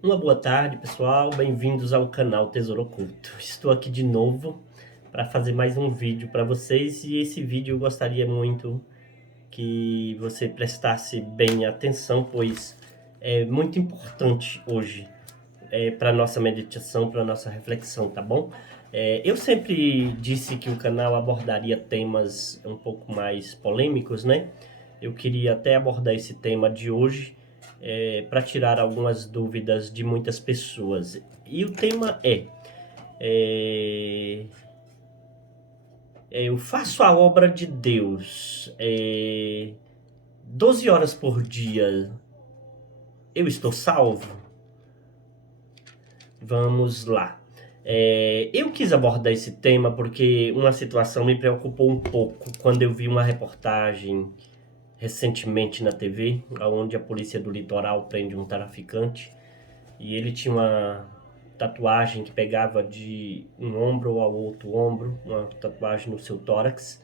Uma boa tarde, pessoal. Bem-vindos ao canal Tesouro Oculto. Estou aqui de novo para fazer mais um vídeo para vocês e esse vídeo eu gostaria muito que você prestasse bem atenção, pois é muito importante hoje para nossa meditação, para nossa reflexão, tá bom? Eu sempre disse que o canal abordaria temas um pouco mais polêmicos, né? Eu queria até abordar esse tema de hoje para tirar algumas dúvidas de muitas pessoas. E o tema é eu faço a obra de Deus 12 horas por dia, eu estou salvo? Vamos lá. Eu quis abordar esse tema porque uma situação me preocupou um pouco quando eu vi uma reportagem recentemente na TV, onde a polícia do litoral prende um traficante e ele tinha uma tatuagem que pegava de um ombro ao outro ombro, uma tatuagem no seu tórax,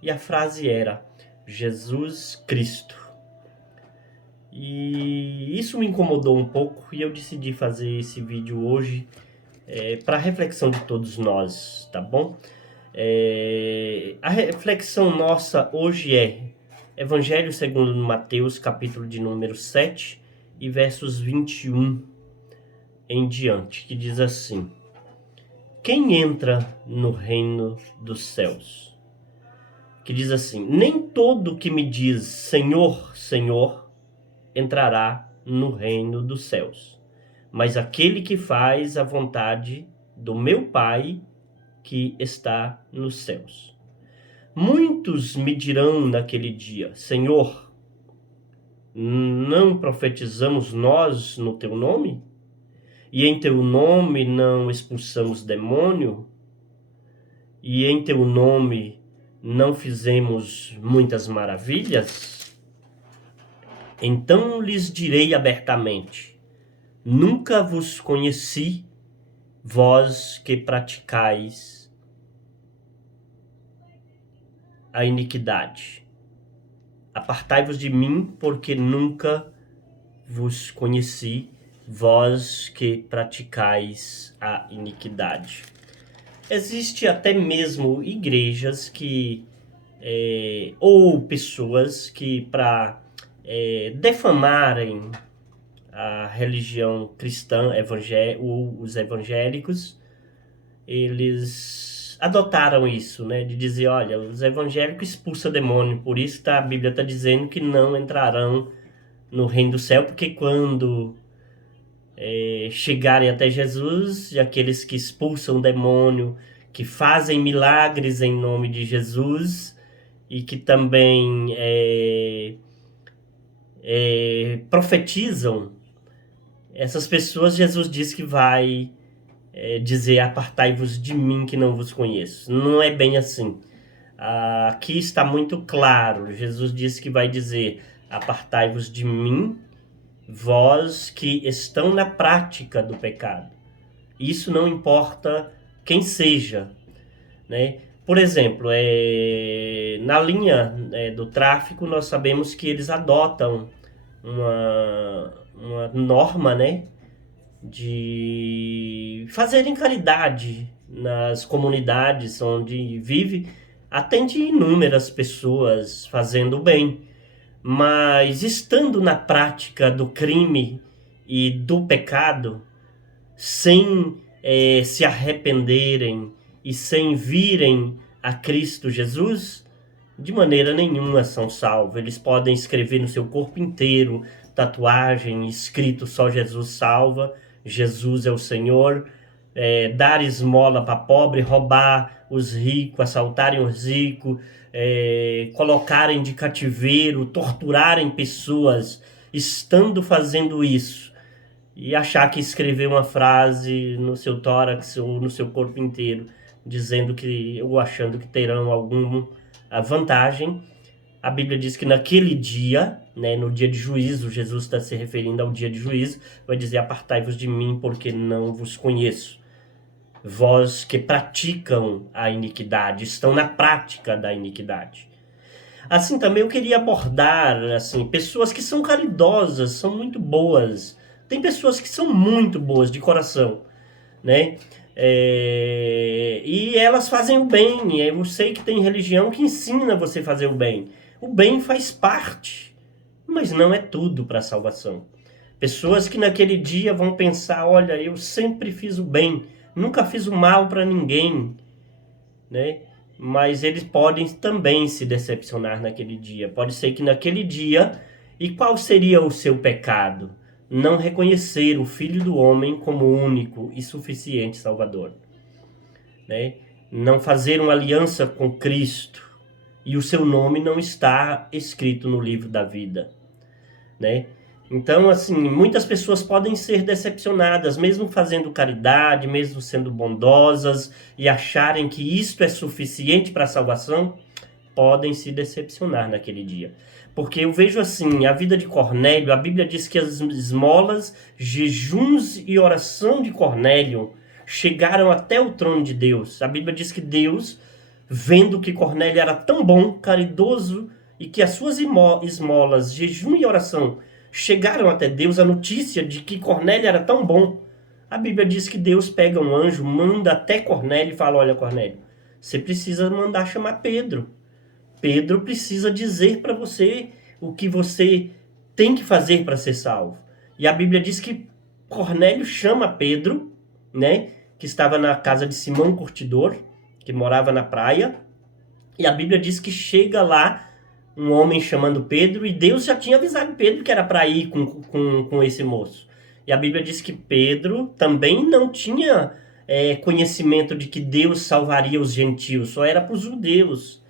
e a frase era Jesus Cristo. E isso me incomodou um pouco e eu decidi fazer esse vídeo hoje para reflexão de todos nós, tá bom? A reflexão nossa hoje é Evangelho segundo Mateus, capítulo de número 7 e versos 21 em diante, que diz assim: quem entra no reino dos céus? Que diz assim: nem todo que me diz Senhor, Senhor, entrará no reino dos céus, mas aquele que faz a vontade do meu Pai que está nos céus. Muitos me dirão naquele dia: Senhor, não profetizamos nós no teu nome? E em teu nome não expulsamos demônio? E em teu nome não fizemos muitas maravilhas? Então lhes direi abertamente: nunca vos conheci, vós que praticais a iniquidade. Apartai-vos de mim, porque nunca vos conheci, vós que praticais a iniquidade. Existe até mesmo igrejas que ou pessoas que para defamarem a religião cristã, os evangélicos, eles adotaram isso, né? De dizer, olha, os evangélicos expulsam demônio, por isso a Bíblia está dizendo que não entrarão no reino do céu, porque quando chegarem até Jesus, e aqueles que expulsam o demônio, que fazem milagres em nome de Jesus e que também profetizam, essas pessoas Jesus diz que vai dizer: apartai-vos de mim que não vos conheço. Não é bem assim. Aqui está muito claro. Jesus disse que vai dizer: apartai-vos de mim, vós que estão na prática do pecado. Isso não importa quem seja, né? Por exemplo, na linha do tráfico, nós sabemos que eles adotam uma norma, né, de fazerem caridade nas comunidades onde vive, atende inúmeras pessoas fazendo o bem, mas estando na prática do crime e do pecado, sem se arrependerem e sem virem a Cristo Jesus, de maneira nenhuma são salvos. Eles podem escrever no seu corpo inteiro tatuagem escrito só Jesus salva, Jesus é o Senhor, dar esmola para pobre, roubar os ricos, assaltarem os ricos, colocarem de cativeiro, torturarem pessoas, estando fazendo isso, e achar que escrever uma frase no seu tórax ou no seu corpo inteiro, dizendo que, ou achando que terão alguma vantagem. A Bíblia diz que naquele dia, né, no dia de juízo, Jesus está se referindo ao dia de juízo, vai dizer: apartai-vos de mim, porque não vos conheço. Vós que praticam a iniquidade, estão na prática da iniquidade. Assim também eu queria abordar assim, pessoas que são caridosas, são muito boas, Tem pessoas que são muito boas de coração, né? E elas fazem o bem. Eu sei que tem religião que ensina você a fazer o bem. O bem faz parte, mas não é tudo para a salvação. Pessoas que naquele dia vão pensar, olha, eu sempre fiz o bem, nunca fiz o mal para ninguém, né? Mas eles podem também se decepcionar naquele dia. Pode ser que naquele dia, e qual seria o seu pecado? Não reconhecer o Filho do Homem como único e suficiente Salvador, né? Não fazer uma aliança com Cristo e o seu nome não está escrito no livro da vida, né? Então, assim, muitas pessoas podem ser decepcionadas, mesmo fazendo caridade, mesmo sendo bondosas e acharem que isto é suficiente para a salvação, podem se decepcionar naquele dia. Porque eu vejo assim, a vida de Cornélio, a Bíblia diz que as esmolas, jejuns e oração de Cornélio chegaram até o trono de Deus. A Bíblia diz que Deus, vendo que Cornélio era tão bom, caridoso, e que as suas esmolas, jejum e oração chegaram até Deus, a notícia de que Cornélio era tão bom. A Bíblia diz que Deus pega um anjo, manda até Cornélio e fala, olha Cornélio, você precisa mandar chamar Pedro. Pedro precisa dizer para você o que você tem que fazer para ser salvo. E a Bíblia diz que Cornélio chama Pedro, né, que estava na casa de Simão Curtidor, que morava na praia. E a Bíblia diz que chega lá um homem chamando Pedro, e Deus já tinha avisado Pedro que era para ir com esse moço. E a Bíblia diz que Pedro também não tinha conhecimento de que Deus salvaria os gentios, só era para os judeus.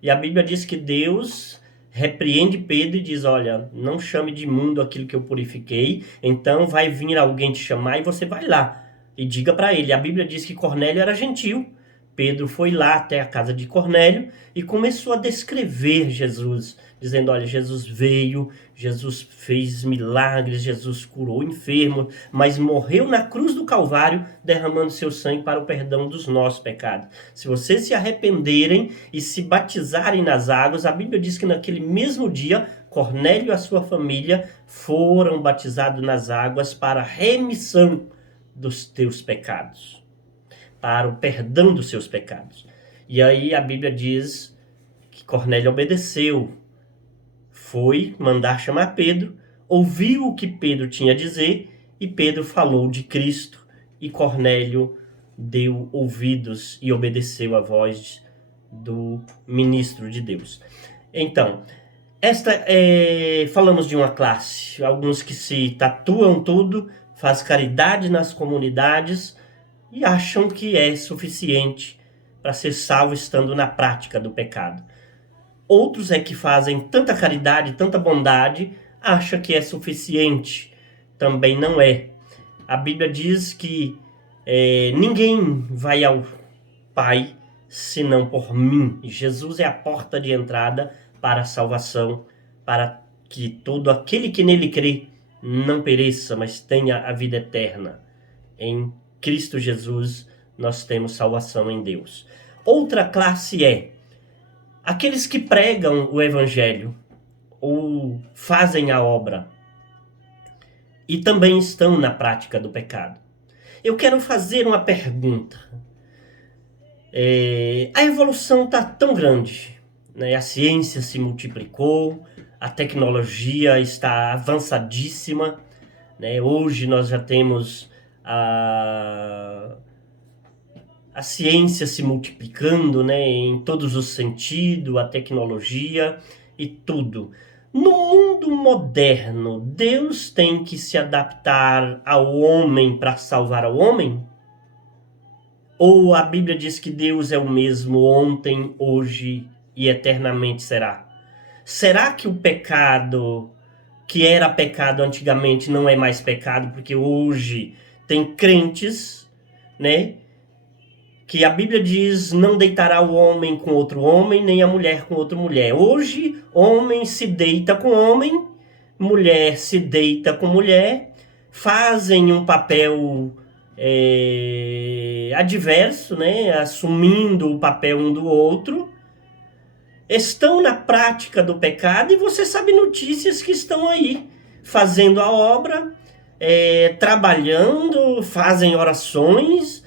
E a Bíblia diz que Deus repreende Pedro e diz, olha, não chame de imundo aquilo que eu purifiquei, então vai vir alguém te chamar e você vai lá e diga para ele. A Bíblia diz que Cornélio era gentil. Pedro foi lá até a casa de Cornélio e começou a descrever Jesus, dizendo, olha, Jesus veio, Jesus fez milagres, Jesus curou enfermos, mas morreu na cruz do Calvário, derramando seu sangue para o perdão dos nossos pecados. Se vocês se arrependerem e se batizarem nas águas, a Bíblia diz que naquele mesmo dia, Cornélio e a sua família foram batizados nas águas para a remissão dos teus pecados, para o perdão dos seus pecados. E aí a Bíblia diz que Cornélio obedeceu, foi mandar chamar Pedro, ouviu o que Pedro tinha a dizer, e Pedro falou de Cristo, e Cornélio deu ouvidos e obedeceu a voz do ministro de Deus. Então, falamos de uma classe, alguns que se tatuam tudo, faz caridade nas comunidades, e acham que é suficiente para ser salvo estando na prática do pecado. Outros é que fazem tanta caridade, tanta bondade, acham que é suficiente. Também não é. A Bíblia diz que ninguém vai ao Pai senão por mim. Jesus é a porta de entrada para a salvação, para que todo aquele que nele crê não pereça, mas tenha a vida eterna. Em Cristo Jesus, nós temos salvação em Deus. Outra classe é aqueles que pregam o evangelho ou fazem a obra e também estão na prática do pecado. Eu quero fazer uma pergunta. A evolução está tão grande, né? A ciência se multiplicou, a tecnologia está avançadíssima, né? Hoje nós já temos a ciência se multiplicando, né, em todos os sentidos, a tecnologia e tudo. No mundo moderno, Deus tem que se adaptar ao homem para salvar o homem? Ou a Bíblia diz que Deus é o mesmo ontem, hoje e eternamente será? Será que o pecado que era pecado antigamente não é mais pecado, porque hoje tem crentes, né, que a Bíblia diz, não deitará o homem com outro homem, nem a mulher com outra mulher. Hoje, homem se deita com homem, mulher se deita com mulher, fazem um papel adverso, né, assumindo o papel um do outro, estão na prática do pecado, e você sabe notícias que estão aí, fazendo a obra, trabalhando, fazem orações,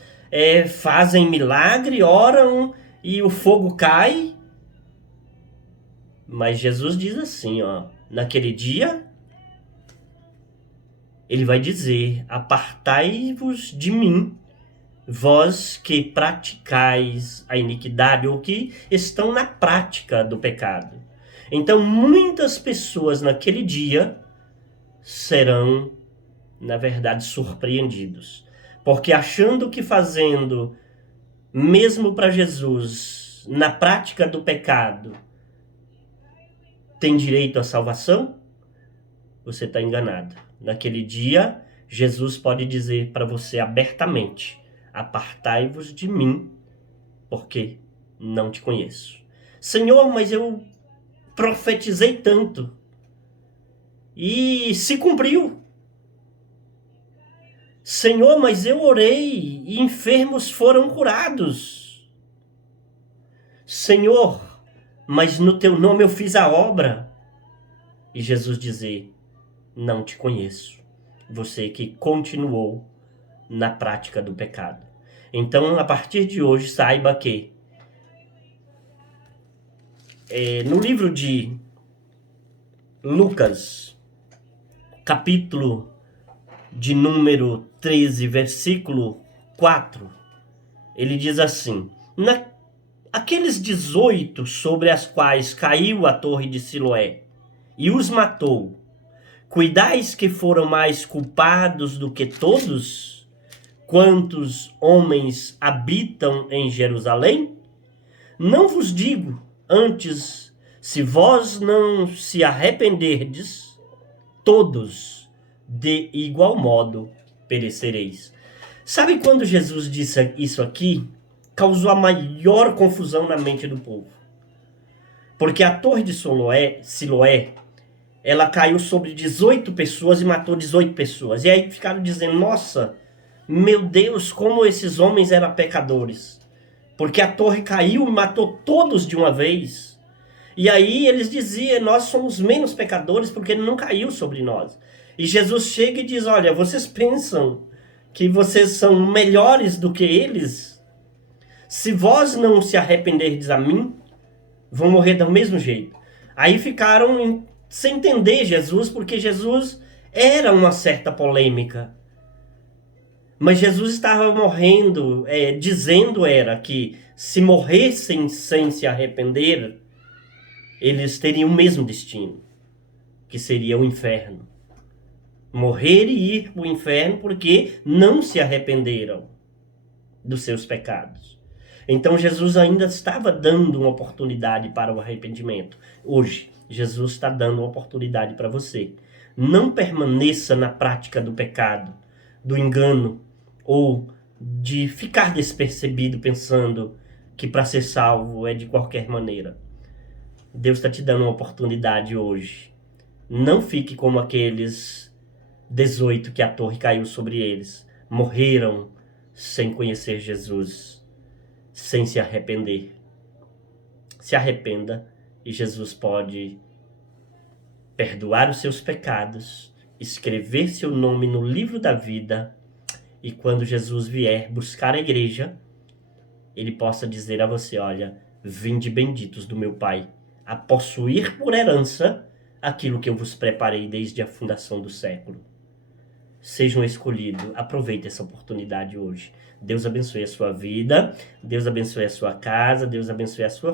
fazem milagre, oram e o fogo cai. Mas Jesus diz assim, ó, naquele dia, ele vai dizer: apartai-vos de mim, vós que praticais a iniquidade, ou que estão na prática do pecado. Então, muitas pessoas naquele dia serão, na verdade, surpreendidos. Porque achando que fazendo, mesmo para Jesus, na prática do pecado, tem direito à salvação, você está enganado. Naquele dia, Jesus pode dizer para você abertamente: apartai-vos de mim, porque não te conheço. Senhor, mas eu profetizei tanto e se cumpriu. Senhor, mas eu orei e enfermos foram curados. Senhor, mas no teu nome eu fiz a obra. E Jesus dizer: não te conheço. Você que continuou na prática do pecado. Então, a partir de hoje, saiba que no livro de Lucas, capítulo de número 13, versículo 4, ele diz assim: aqueles 18 sobre as quais caiu a torre de Siloé e os matou, cuidais que foram mais culpados do que todos quantos homens habitam em Jerusalém? Não vos digo, antes, se vós não se arrependerdes, todos de igual modo perecereis. Sabe quando Jesus disse isso aqui? Causou a maior confusão na mente do povo. Porque a torre de Siloé, ela caiu sobre 18 pessoas e matou 18 pessoas. E aí ficaram dizendo: nossa, meu Deus, como esses homens eram pecadores. Porque a torre caiu e matou todos de uma vez. E aí eles diziam: nós somos menos pecadores porque ele não caiu sobre nós. E Jesus chega e diz: olha, vocês pensam que vocês são melhores do que eles? Se vós não se arrependerdes a mim, vão morrer do mesmo jeito. Aí ficaram sem entender Jesus, porque Jesus era uma certa polêmica. Mas Jesus estava morrendo, dizendo que se morressem sem se arrepender, eles teriam o mesmo destino, que seria o inferno. Morrer e ir para o inferno porque não se arrependeram dos seus pecados. Então Jesus ainda estava dando uma oportunidade para o arrependimento. Hoje, Jesus está dando uma oportunidade para você. Não permaneça na prática do pecado, do engano, ou de ficar despercebido pensando que para ser salvo é de qualquer maneira. Deus está te dando uma oportunidade hoje. Não fique como aqueles 18 que a torre caiu sobre eles. Morreram sem conhecer Jesus, sem se arrepender. Se arrependa e Jesus pode perdoar os seus pecados, escrever seu nome no livro da vida, e quando Jesus vier buscar a igreja, ele possa dizer a você: olha, vinde benditos do meu Pai, a possuir por herança aquilo que eu vos preparei desde a fundação do século. Sejam escolhidos, aproveite essa oportunidade hoje. Deus abençoe a sua vida, Deus abençoe a sua casa, Deus abençoe a sua família.